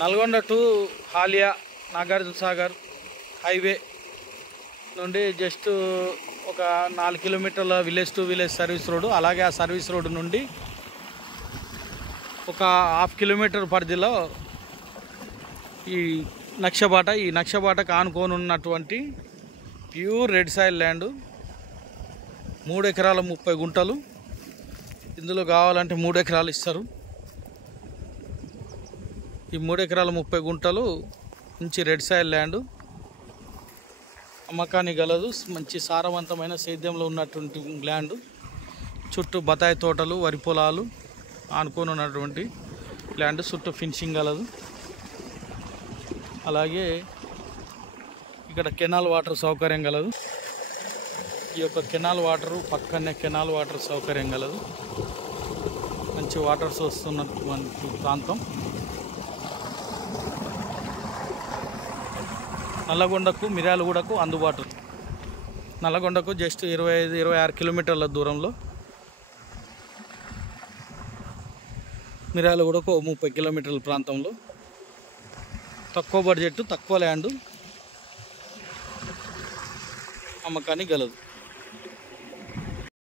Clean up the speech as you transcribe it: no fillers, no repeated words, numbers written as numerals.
Nalgonda to Haliya Nagarjuna Sagar highway నుండి just ఒక 4 కిలోమీటర్ల village to village service road. అలాగే ఆ సర్వీస్ రోడ్డు నుండి ఒక 1/2 కిలోమీటర్ పరిధిలో ఈ నక్షబాటకు ఆనుకొని ఉన్నటువంటి ప్యూర్ రెడ్ సాయిల్ ల్యాండ్. 3 ఎకరాల 30 గుంటలు. ఇందులో కావాలంటే 3 ఎకరాలు ఇస్తారు. ఈ 3 ఎకరాల 30 గుంటలు మంచి రెడ్ సాయిల్ ల్యాండ్ అమ్మకానికి గలదు. మంచి సారవంతమైన సేద్యంలో ఉన్నటువంటి ల్యాండ్. చుట్టూ బత్తాయి తోటలు, వరి పొలాలు ఆనుకొని ఉన్నటువంటి ల్యాండ్. చుట్టూ ఫినిషింగ్ గలదు. అలాగే ఇక్కడ కెనాల్ వాటర్ సౌకర్యం గలదు. ఈ యొక్క కెనాల్ వాటరు పక్కనే కెనాల్ వాటర్ సౌకర్యం గలదు. మంచి వాటర్స్ వస్తున్నటువంటి ప్రాంతం. నల్లగొండకు మిర్యాలగూడకు అందుబాటు. నల్లగొండకు జస్ట్ 25-26 కిలోమీటర్ల దూరంలో, మిర్యాలగూడకు 30 కిలోమీటర్ల ప్రాంతంలో తక్కువ బడ్జెట్, తక్కువ ల్యాండ్ అమ్మకానికి గలదు.